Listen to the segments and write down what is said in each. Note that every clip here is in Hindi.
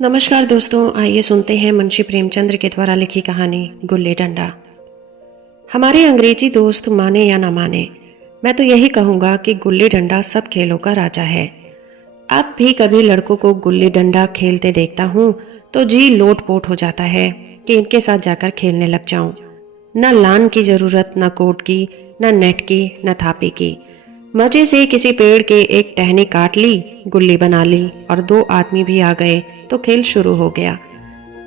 नमस्कार दोस्तों, आइए सुनते हैं मुंशी प्रेमचंद्र के द्वारा लिखी कहानी गुल्ली डंडा। हमारे अंग्रेजी दोस्त माने या ना माने, मैं तो यही कहूँगा कि गुल्ली डंडा सब खेलों का राजा है। अब भी कभी लड़कों को गुल्ली डंडा खेलते देखता हूँ तो जी लोट-पोट हो जाता है कि इनके साथ जाकर खेलने लग जाऊं। न लान की जरूरत, न कोर्ट की, न नेट की, न थापी की। मजे से किसी पेड़ के एक टहनी काट ली, गुल्ली बना ली और दो आदमी भी आ गए तो खेल शुरू हो गया।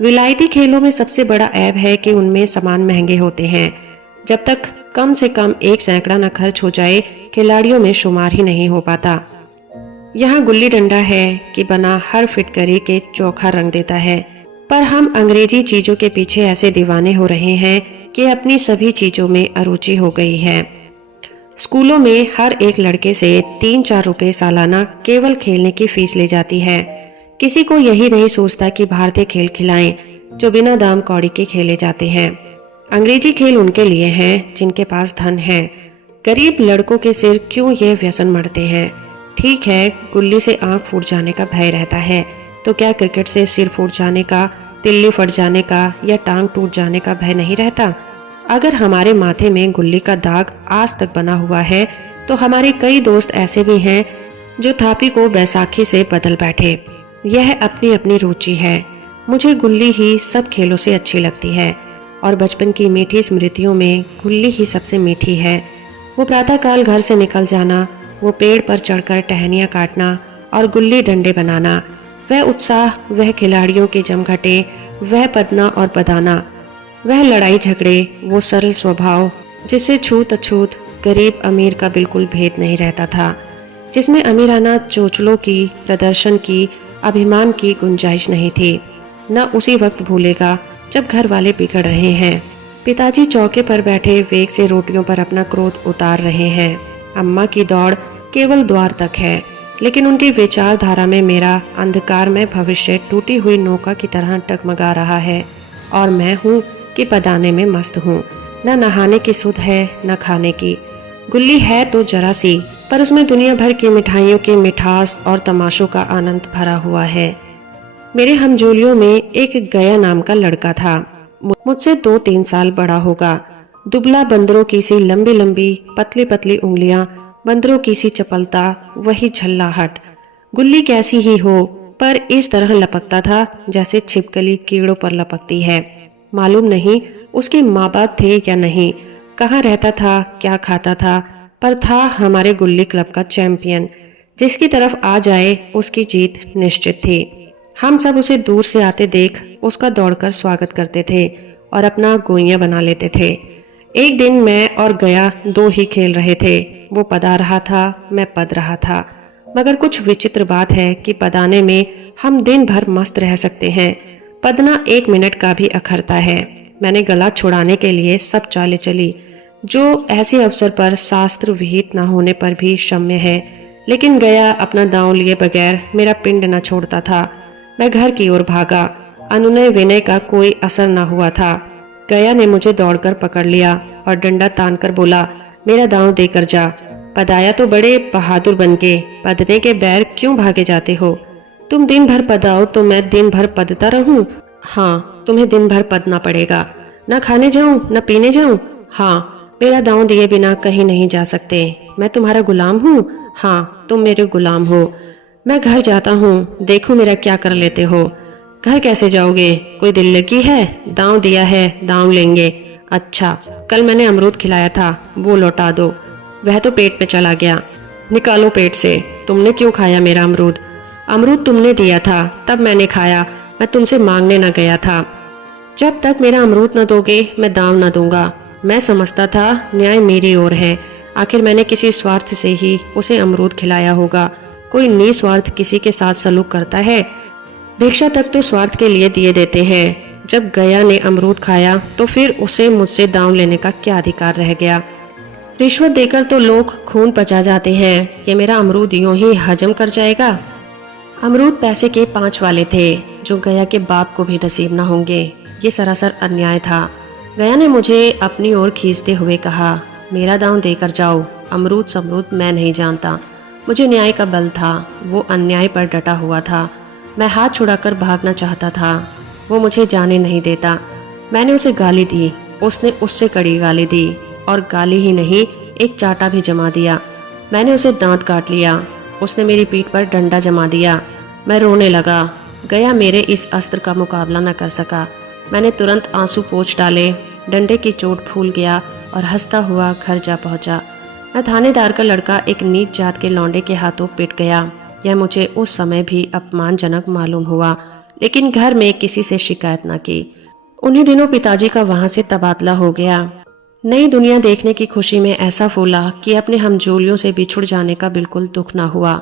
विलायती खेलों में सबसे बड़ा ऐब है कि उनमें सामान महंगे होते हैं। जब तक कम से कम 1 सैकड़ा न खर्च हो जाए, खिलाड़ियों में शुमार ही नहीं हो पाता। यहाँ गुल्ली डंडा है कि बना हर फिटकरी के चोखा रंग देता है। पर हम अंग्रेजी चीजों के पीछे ऐसे दीवाने हो रहे हैं कि अपनी सभी चीजों में अरुचि हो गई है। स्कूलों में हर एक लड़के से 3-4 रुपए सालाना केवल खेलने की फीस ली जाती है। किसी को यही नहीं सोचता कि भारतीय खेल खिलाएं जो बिना दाम कौड़ी के खेले जाते हैं। अंग्रेजी खेल उनके लिए हैं जिनके पास धन है। गरीब लड़कों के सिर क्यों ये व्यसन मढ़ते हैं। ठीक है, गुल्ली से आंख फूट जाने का भय रहता है, तो क्या क्रिकेट से सिर फूट जाने का, तिल्ली फट जाने का या टांग टूट जाने का भय नहीं रहता। अगर हमारे माथे में गुल्ली का दाग आज तक बना हुआ है तो हमारे कई दोस्त ऐसे भी हैं जो थापी को बैसाखी से बदल बैठे। यह अपनी अपनी रुचि है। मुझे गुल्ली ही सब खेलों से अच्छी लगती है और बचपन की मीठी स्मृतियों में गुल्ली ही सबसे मीठी है। वो प्रातःकाल घर से निकल जाना, वो पेड़ पर चढ़कर टहनियाँ काटना और गुल्ली डंडे बनाना, वह उत्साह, वह खिलाड़ियों के जमघटे, वह पदना और पदाना, वह लड़ाई झगड़े, वो सरल स्वभाव जिससे छूत अछूत गरीब अमीर का बिल्कुल भेद नहीं रहता था, जिसमें अमीराना चोचलों की, प्रदर्शन की, अभिमान की गुंजाइश नहीं थी। न उसी वक्त भूलेगा जब घर वाले बिगड़ रहे हैं। पिताजी चौके पर बैठे वेग से रोटियों पर अपना क्रोध उतार रहे हैं। अम्मा की दौड़ केवल द्वार तक है, लेकिन उनकी विचारधारा में मेरा अंधकार में भविष्य टूटी हुई नौका की तरह टगमगा रहा है और मैं हूँ कि पदाने में मस्त हूँ। न नहाने की सुध है, न खाने की। गुल्ली है तो जरा सी, पर उसमें दुनिया भर की मिठाइयों की मिठास और तमाशों का आनंद भरा हुआ है। मेरे हमजोलियों में एक गया नाम का लड़का था। मुझसे 2-3 साल बड़ा होगा। दुबला, बंदरों की सी लंबी लंबी पतली पतली उंगलियां, बंदरों की सी चपलता, वही झल्लाहट। गुल्ली कैसी ही हो, पर इस तरह लपकता था जैसे छिपकली कीड़ों पर लपकती है। मालूम नहीं उसके माँ बाप थे या नहीं, कहाँ रहता था, क्या खाता था, पर था हमारे गुल्ली क्लब का चैंपियन। जिसकी तरफ आ जाए उसकी जीत निश्चित थी। हम सब उसे दूर से आते देख उसका दौड़कर स्वागत करते थे और अपना गोइया बना लेते थे। एक दिन मैं और गया 2 ही खेल रहे थे। वो पदा रहा था, मैं पद रहा था। मगर कुछ विचित्र बात है कि पदाने में हम दिन भर मस्त रह सकते हैं, पदना 1 मिनट का भी अखरता है। मैंने गला छुड़ाने के लिए सब चालें चली जो ऐसे अवसर पर शास्त्र विहित न होने पर भी क्षम्य है, लेकिन गया अपना दांव लिए बगैर मेरा पिंड न छोड़ता था। मैं घर की ओर भागा। अनुनय विनय का कोई असर न हुआ था। गया ने मुझे दौड़कर पकड़ लिया और डंडा तानकर बोला, मेरा दांव देकर जा। पदाया तो बड़े बहादुर बनके, पदने के बैर क्यों भागे जाते हो। तुम दिन भर पदाओ तो मैं दिन भर पदता रहूं? हाँ, तुम्हें दिन भर पदना पड़ेगा। न खाने जाऊं, न पीने जाऊं? हाँ, मेरा दांव दिए बिना कहीं नहीं जा सकते। मैं तुम्हारा गुलाम हूँ? हाँ, तुम मेरे गुलाम हो। मैं घर जाता हूँ, देखो मेरा क्या कर लेते हो। घर कैसे जाओगे? कोई दिल लगी है? दांव दिया है, दांव लेंगे। अच्छा, कल मैंने अमरूद खिलाया था, वो लौटा दो। वह तो पेट में चला गया। निकालो पेट से। तुमने क्यों खाया मेरा अमरूद? अमरूद तुमने दिया था, तब मैंने खाया। मैं तुमसे मांगने न गया था। जब तक मेरा अमरूद न दोगे मैं दांव न दूंगा। मैं समझता था न्याय मेरी ओर है। आखिर मैंने किसी स्वार्थ से ही उसे अमरूद खिलाया होगा। कोई निस्वार्थ किसी के साथ सलूक करता है? भिक्षा तक तो स्वार्थ के लिए दिए देते हैं। जब गया ने अमरूद खाया तो फिर उसे मुझसे दांव लेने का क्या अधिकार रह गया। रिश्वत देकर तो लोग खून पचा जाते हैं, ये मेरा अमरूद यूं ही हजम कर जाएगा। अमरूद पैसे के 5 वाले थे जो गया के बाप को भी नसीब न होंगे। ये सरासर अन्याय था। गया ने मुझे अपनी ओर खींचते हुए कहा, मेरा दांव देकर जाओ। अमरूद समरूद मैं नहीं जानता, मुझे न्याय का बल था। वो अन्याय पर डटा हुआ था। मैं हाथ छुड़ाकर भागना चाहता था, वो मुझे जाने नहीं देता। मैंने उसे गाली दी, उसने उससे कड़ी गाली दी, और गाली ही नहीं, एक चाटा भी जमा दिया। मैंने उसे दांत काट लिया, उसने मेरी पीठ पर डंडा जमा दिया। मैं रोने लगा। गया मेरे इस अस्त्र का मुकाबला न कर सका। मैंने तुरंत आंसू पोंछ डाले, डंडे की चोट फूल गया और हंसता हुआ घर जा पहुंचा। मैं थानेदार का लड़का एक नीच जात के लौंडे के हाथों पिट गया। यह मुझे उस समय भी अपमानजनक मालूम हुआ, लेकिन घर में किसी से शिकायत न की। उन्हीं दिनों पिताजी का वहां से तबादला हो गया। नई दुनिया देखने की खुशी में ऐसा फूला कि अपने हमजोलियों से बिछुड़ जाने का बिल्कुल दुख न हुआ।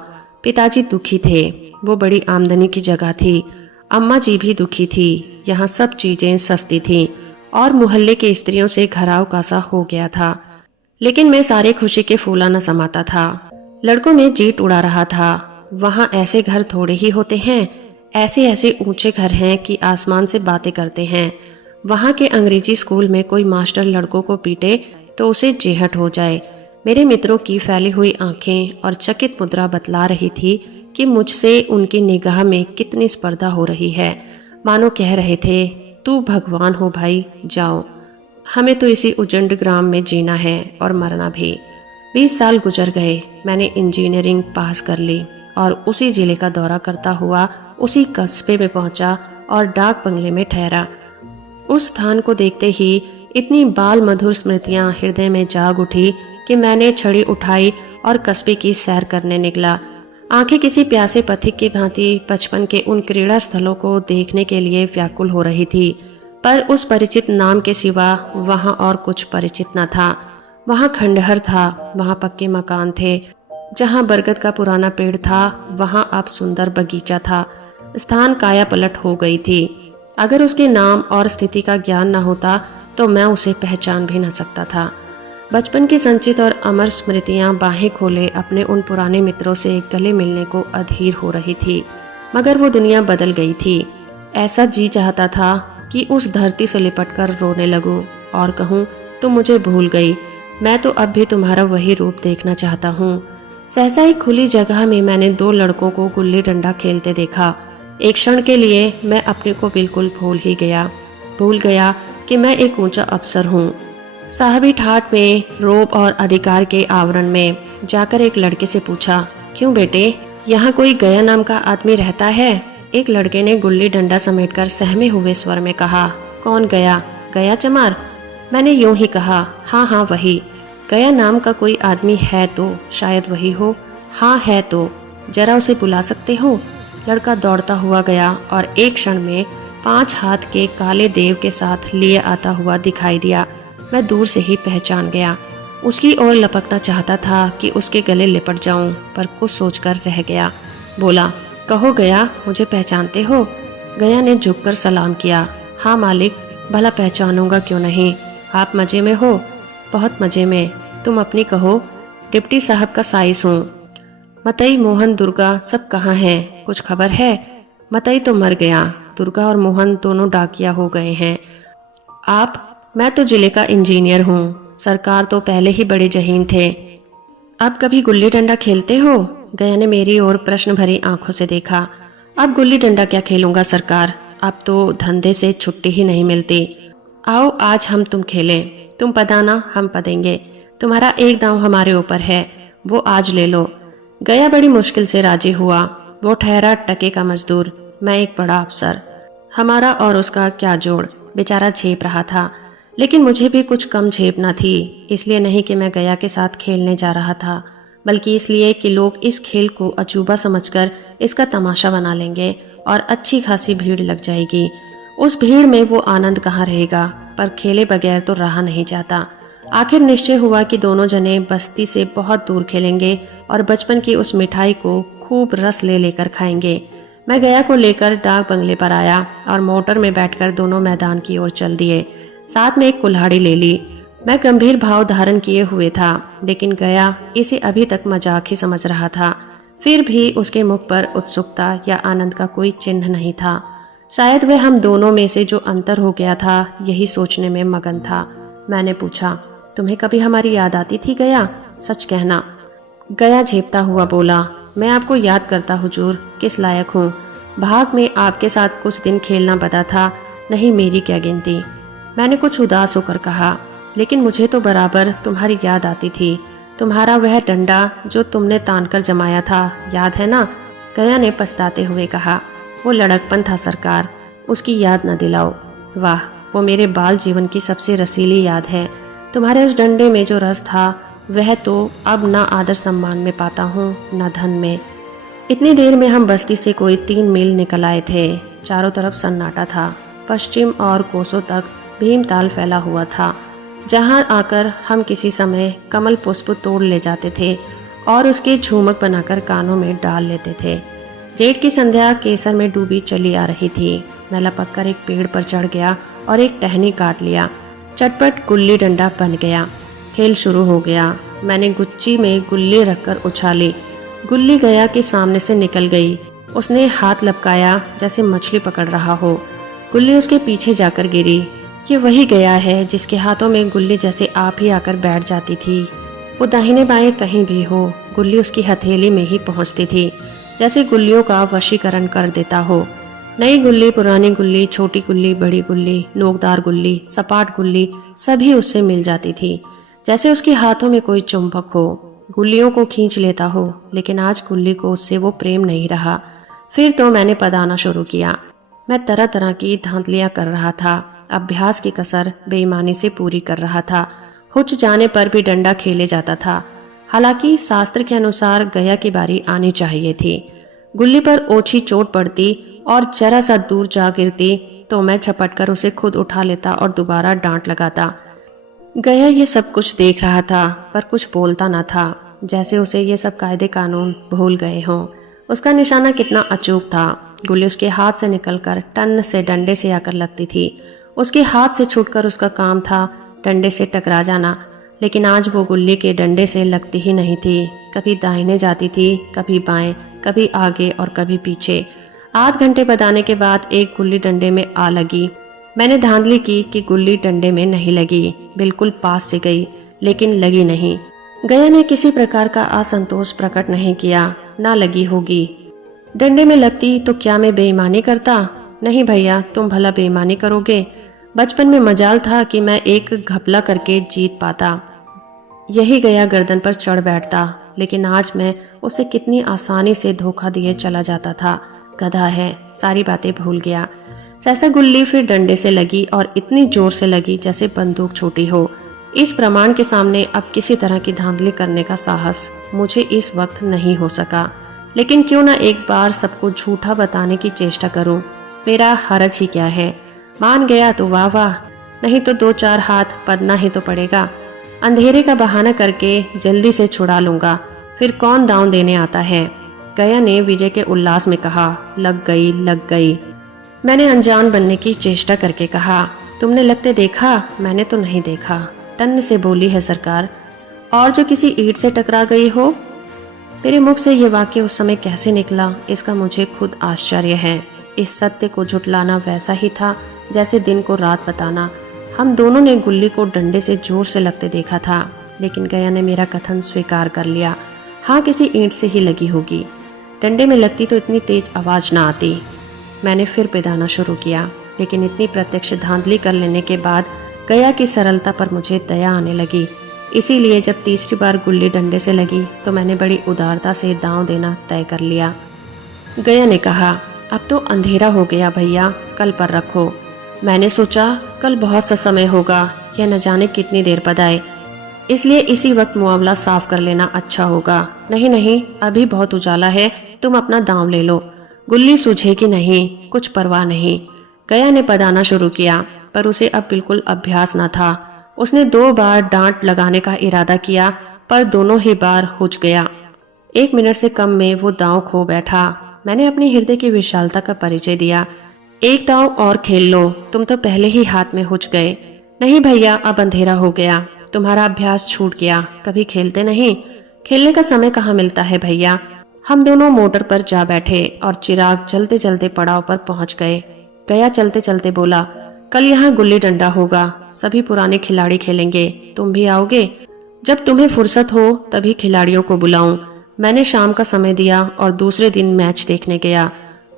पिताजी दुखी थे, वो बड़ी आमदनी की जगह थी। अम्मा जी भी दुखी थी, यहाँ सब चीजें सस्ती थीं और मोहल्ले के स्त्रियों से घराव कासा हो गया था। लेकिन मैं सारे खुशी के फूला न समाता था। लड़कों में जीत उड़ा रहा था। वहाँ ऐसे घर थोड़े ही होते हैं, ऐसे ऐसे ऊंचे घर हैं कि आसमान से बातें करते हैं। वहाँ के अंग्रेजी स्कूल में कोई मास्टर लड़कों को पीटे तो उसे जेहट हो जाए। मेरे मित्रों की फैली हुई आंखें और चकित मुद्रा बतला रही थी कि मुझसे उनकी निगाह में कितनी स्पर्धा हो रही है। मानो कह रहे थे, तू भगवान हो भाई, जाओ, हमें तो इसी उजंड ग्राम में जीना है और मरना भी। 20 साल गुजर गए। मैंने इंजीनियरिंग पास कर ली और उसी जिले का दौरा करता हुआ उसी कस्बे में पहुंचा और डाक बंगले में ठहरा। उस स्थान को देखते ही इतनी बाल मधुर स्मृतियां हृदय में जाग उठी कि मैंने छड़ी उठाई और कस्बे की सैर करने निकला। आंखें किसी प्यासे पथिक की भांति बचपन के उन क्रीड़ा स्थलों को देखने के लिए व्याकुल हो रही थी, पर उस परिचित नाम के सिवा वहां और कुछ परिचित न था। वहां खंडहर था, वहां पक्के मकान थे। जहां बरगद का पुराना पेड़ था, वहां अब सुंदर बगीचा था। स्थान काया पलट हो गई थी। अगर उसके नाम और स्थिति का ज्ञान न होता तो मैं उसे पहचान भी न सकता था। बचपन की संचित और अमर स्मृतियां बाहें खोले अपने उन पुराने मित्रों से गले मिलने को अधीर हो रही थी, मगर वो दुनिया बदल गई थी। ऐसा जी चाहता था कि उस धरती से लिपटकर रोने लगूं और कहूं, तुम मुझे भूल गई, मैं तो अब भी तुम्हारा वही रूप देखना चाहता हूँ। सहसा ही खुली जगह में मैंने 2 लड़कों को गुल्ली डंडा खेलते देखा। एक क्षण के लिए मैं अपने को बिल्कुल भूल गया कि मैं एक ऊंचा अफसर हूँ। साहबी ठाट में, रोब और अधिकार के आवरण में जाकर एक लड़के से पूछा, क्यों बेटे, यहाँ कोई गया नाम का आदमी रहता है? एक लड़के ने गुल्ली डंडा समेटकर सहमे हुए स्वर में कहा, कौन गया? गया चमार? मैंने यूं ही कहा, हाँ हाँ वही। गया नाम का कोई आदमी है तो शायद वही हो। हाँ है तो जरा उसे बुला सकते हो? लड़का दौड़ता हुआ गया और एक क्षण में 5 हाथ के काले देव के साथ लिए आता हुआ दिखाई दिया। मैं दूर से ही पहचान गया। उसकी ओर लपकना चाहता था कि उसके गले लिपट जाऊं, पर कुछ सोचकर रह गया। बोला, कहो गया, मुझे पहचानते हो? गया ने झुककर सलाम किया। हाँ मालिक, भला पहचानूंगा क्यों नहीं। आप मजे में हो? बहुत मजे में। तुम अपनी कहो। डिप्टी साहब का साइस हूँ। मतई, मोहन, दुर्गा सब कहाँ हैं? कुछ खबर है? मतई तो मर गया, दुर्गा और मोहन दोनों डाकिया हो गए हैं। आप? मैं तो जिले का इंजीनियर हूँ। सरकार तो पहले ही बड़े जहीन थे। अब कभी गुल्ली डंडा खेलते हो? गया ने मेरी ओर प्रश्न भरी आंखों से देखा। अब गुल्ली डंडा क्या खेलूंगा सरकार, अब तो धंधे से छुट्टी ही नहीं मिलती। आओ आज हम तुम खेलें, तुम पदाना हम पदेंगे। तुम्हारा एक दांव हमारे ऊपर है, वो आज ले लो। गया बड़ी मुश्किल से राजी हुआ। वो ठहरा टके का मजदूर, मैं एक बड़ा अफसर। हमारा और उसका क्या जोड़? बेचारा झेप रहा था, लेकिन मुझे भी कुछ कम झेपना थी। इसलिए नहीं कि मैं गया के साथ खेलने जा रहा था, बल्कि इसलिए कि लोग इस खेल को अजूबा समझकर इसका तमाशा बना लेंगे और अच्छी खासी भीड़ लग जाएगी। उस भीड़ में वो आनंद कहाँ रहेगा, पर खेले बगैर तो रहा नहीं जाता। आखिर निश्चय हुआ कि दोनों जने बस्ती से बहुत दूर खेलेंगे और बचपन की उस मिठाई को खूब रस ले लेकर खाएंगे। मैं गया को लेकर डाक बंगले पर आया और मोटर में बैठकर दोनों मैदान की ओर चल दिए। साथ में एक कुल्हाड़ी ले ली। मैं गंभीर भाव धारण किए हुए था, लेकिन गया इसे अभी तक मजाक ही समझ रहा था। फिर भी उसके मुख पर उत्सुकता या आनंद का कोई चिन्ह नहीं था। शायद वह हम दोनों में से जो अंतर हो गया था, यही सोचने में मगन था। मैंने पूछा, तुम्हें कभी हमारी याद आती थी गया? सच कहना। गया झेपता हुआ बोला, मैं आपको याद करता हुजूर, किस लायक हूँ। भाग में आपके साथ कुछ दिन खेलना बता था, नहीं मेरी क्या गिनती। मैंने कुछ उदास होकर कहा, लेकिन मुझे तो बराबर तुम्हारी याद आती थी। तुम्हारा वह डंडा जो तुमने तान कर जमाया था, याद है ना? गया ने पछताते हुए कहा। वो लड़कपन था सरकार, उसकी याद न दिलाओ। वाह, वो मेरे बाल जीवन की सबसे रसीली याद है। तुम्हारे उस डंडे में जो रस था वह तो अब ना आदर सम्मान में पाता हूँ न धन में। इतनी देर में हम बस्ती से कोई 3 मील निकल आए थे। चारों तरफ सन्नाटा था। पश्चिम और कोसों तक भीमताल फैला हुआ था, जहाँ आकर हम किसी समय कमल पुष्प तोड़ ले जाते थे और उसके झूमक बनाकर कानों में डाल लेते थे। जेठ की संध्या केसर में डूबी चली आ रही थी। मैं लपक कर एक पेड़ पर चढ़ गया और एक टहनी काट लिया। चटपट गुल्ली डंडा बन गया। खेल शुरू हो गया। मैंने गुच्ची में गुल्ली रखकर उछाली। गुल्ली गया के सामने से निकल गई। उसने हाथ लपकाया जैसे मछली पकड़ रहा हो। गुल्ली उसके पीछे जाकर गिरी। ये वही गया है जिसके हाथों में गुल्ली जैसे आप ही आकर बैठ जाती थी। वो दाहिने बाएं कहीं भी हो, गुल्ली उसकी हथेली में ही पहुंचती थी, जैसे गुल्लियों का वशीकरण कर देता हो। नई गुल्ली, पुरानी गुल्ली, छोटी गुल्ली, बड़ी गुल्ली, नोकदार गुल्ली, सपाट गुल्ली, सभी उससे मिल जाती थी, जैसे उसके हाथों में कोई चुंबक हो, गुल्लियों को खींच लेता हो। लेकिन आज गुल्ली को उससे वो प्रेम नहीं रहा। फिर तो मैंने पदाना शुरू किया। मैं तरह तरह की धांधलियां कर रहा था। अभ्यास की कसर बेईमानी से पूरी कर रहा था। हुच जाने पर भी डंडा खेले जाता था। हालांकि शास्त्र के अनुसार गया की बारी आनी चाहिए थी। गुल्ली पर ओछी चोट पड़ती और जरा सा दूर जा गिरती तो मैं झपटकर उसे खुद उठा लेता और दोबारा डांट लगाता। गया ये सब कुछ देख रहा था पर कुछ बोलता न था, जैसे उसे ये सब कायदे कानून भूल गए हों। उसका निशाना कितना अचूक था। गुल्ली उसके हाथ से निकलकर टन से डंडे से आकर लगती थी। उसके हाथ से छूटकर उसका काम था डंडे से टकरा जाना। लेकिन आज वो गुल्ली के डंडे से लगती ही नहीं थी। कभी दाहिने जाती थी, कभी बाएं, कभी आगे और कभी पीछे। आध घंटे बदाने के बाद एक गुल्ली डंडे में आ लगी। मैंने धांधली की कि गुल्ली डंडे में नहीं लगी। बिल्कुल पास से गई, लेकिन लगी नहीं। गया ने किसी प्रकार का असंतोष प्रकट नहीं किया। ना लगी होगी। डंडे में लगती तो क्या मैं बेईमानी करता? नहीं भैया, तुम भला बेईमानी करोगे? बचपन में मजाल था कि मैं एक घपला करके जीत पाता, यही गया गर्दन पर चढ़ बैठता। लेकिन आज मैं उसे कितनी आसानी से धोखा दिए चला जाता था। गधा है, सारी बातें भूल गया। सहसा गुल्ली फिर डंडे से लगी और इतनी जोर से लगी जैसे बंदूक छोटी हो। इस प्रमाण के सामने अब किसी तरह की धांधली करने का साहस मुझे इस वक्त नहीं हो सका। लेकिन क्यों ना एक बार सबको झूठा बताने की चेष्टा करूं। मेरा हरज ही क्या है। मान गया तो वाह वाह, नहीं तो 2-4 हाथ पदना ही तो पड़ेगा। अंधेरे का बहाना करके जल्दी से छुड़ा लूंगा, फिर कौन दांव देने आता है। गया ने विजय के उल्लास में कहा। लग गई, लग गई। मैंने अनजान बनने की चेष्टा करके कहा, तुमने लगते देखा? मैंने तो नहीं देखा। टन से बोली है सरकार। और जो किसी ईंट से टकरा गई हो? मेरे मुख से ये वाक्य उस समय कैसे निकला, इसका मुझे खुद आश्चर्य है। इस सत्य को झुटलाना वैसा ही था जैसे दिन को रात बताना। हम दोनों ने गुल्ली को डंडे से जोर से लगते देखा था, लेकिन गया ने मेरा कथन स्वीकार कर लिया। हाँ, किसी ईंट से ही लगी होगी। डंडे में लगती तो इतनी तेज आवाज ना आती। मैंने फिर पिदाना शुरू किया, लेकिन इतनी प्रत्यक्ष धांधली कर लेने के बाद गया की सरलता पर मुझे दया आने लगी। इसीलिए जब तीसरी बार गुल्ली डंडे से लगी तो मैंने बड़ी उदारता से दांव देना तय कर लिया। गया ने कहा, अब तो अंधेरा हो गया भैया, कल पर रखो। मैंने सोचा कल बहुत सा समय होगा, यह न जाने कितनी देर पद आए, इसलिए इसी वक्त मुआवला साफ कर लेना अच्छा होगा। नहीं नहीं, अभी बहुत उजाला है, तुम अपना दांव ले लो, गुल्ली सूझेगी नहीं, कुछ परवाह नहीं। गया ने पदाना शुरू किया, पर उसे अब बिल्कुल अभ्यास न था। उसने 2 बार डांट लगाने का इरादा किया, पर दोनों ही बार हुच गया। 1 मिनट से कम में वो दांव खो बैठा। मैंने अपने हृदय की विशालता का परिचय दिया। एक दांव और खेल लो, तुम तो पहले ही हाथ में हुच गए। नहीं भैया, अब अंधेरा हो गया, तुम्हारा अभ्यास छूट गया, कभी खेलते नहीं। खेलने का समय कहाँ मिलता है भैया। हम दोनों मोटर पर जा बैठे और चिराग जलते जलते पड़ाव पर पहुंच गए। गया चलते चलते बोला, कल यहाँ गुल्ली डंडा होगा, सभी पुराने खिलाड़ी खेलेंगे, तुम भी आओगे? जब तुम्हें फुर्सत हो तभी खिलाड़ियों को बुलाऊं। मैंने शाम का समय दिया और दूसरे दिन मैच देखने गया।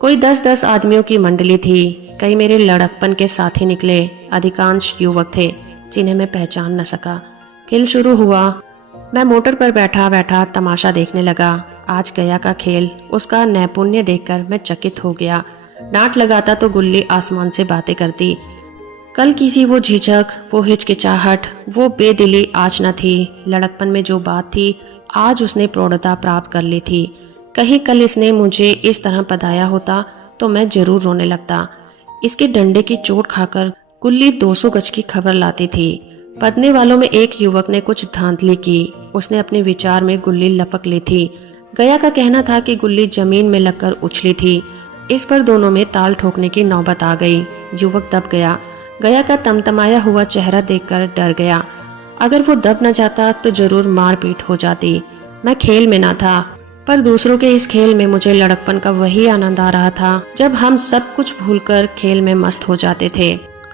कोई 10-10 आदमियों की मंडली थी। कई मेरे लड़कपन के साथी निकले। अधिकांश युवक थे जिन्हें मैं पहचान न सका। खेल शुरू हुआ। मैं मोटर पर बैठा बैठा तमाशा देखने लगा। आज गया का खेल, उसका नैपुण्य देखकर मैं चकित हो गया। डांट लगाता तो गुल्ली आसमान से बातें करती। कल किसी वो झिझक, वो हिचकिचाहट, वो बेदिली आज न थी। लड़कपन में जो बात थी आज उसने प्रौढ़ता प्राप्त कर ली थी। कहीं कल इसने मुझे इस तरह पदाया होता तो मैं जरूर रोने लगता। इसके डंडे की चोट खाकर गुल्ली 200 गज की खबर लाती थी। पदने वालों में एक युवक ने कुछ धांधली की। उसने अपने विचार में गुल्ली लपक ली थी। गया का कहना था कि गुल्ली जमीन में लगकर उछली थी। इस पर दोनों में ताल ठोकने की नौबत आ गई। युवक दब गया। गया का तमतमाया हुआ चेहरा देखकर डर गया। अगर वो दब न जाता तो जरूर मारपीट हो जाती। मैं खेल में ना था, पर दूसरों के इस खेल में मुझे लड़कपन का वही आनंद आ रहा था जब हम सब कुछ भूलकर खेल में मस्त हो जाते थे।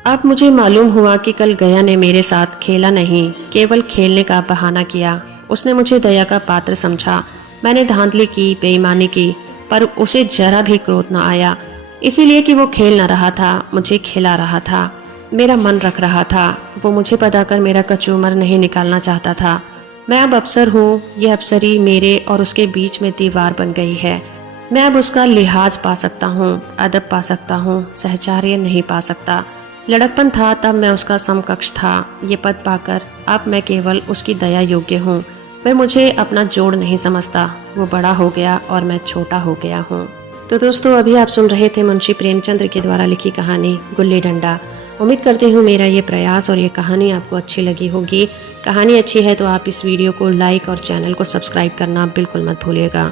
अब मुझे मालूम हुआ कि कल गया ने मेरे साथ खेला नहीं, केवल खेलने का बहाना किया। उसने मुझे दया का पात्र समझा। मैंने धांधली की, बेईमानी की, पर उसे जरा भी क्रोध न आया। इसीलिए कि वो खेल न रहा था, मुझे खिला रहा था, मेरा मन रख रहा था। वो मुझे पताकर मेरा कचूमर नहीं निकालना चाहता था। मैं अब अफसर हूँ। यह अफसरी मेरे और उसके बीच में दीवार बन गई है। मैं अब उसका लिहाज पा सकता हूँ, अदब पा सकता हूँ, सहचार्य नहीं पा सकता। लड़कपन था तब मैं उसका समकक्ष था। ये पद पाकर अब मैं केवल उसकी दया योग्य हूँ। वह मुझे अपना जोड़ नहीं समझता। वो बड़ा हो गया और मैं छोटा हो गया हूँ। तो दोस्तों, अभी आप सुन रहे थे मुंशी प्रेमचंद्र के द्वारा लिखी कहानी गुल्ली डंडा। उम्मीद करती हूँ मेरा ये प्रयास और ये कहानी आपको अच्छी लगी होगी। कहानी अच्छी है तो आप इस वीडियो को लाइक और चैनल को सब्सक्राइब करना बिल्कुल मत भूलिएगा।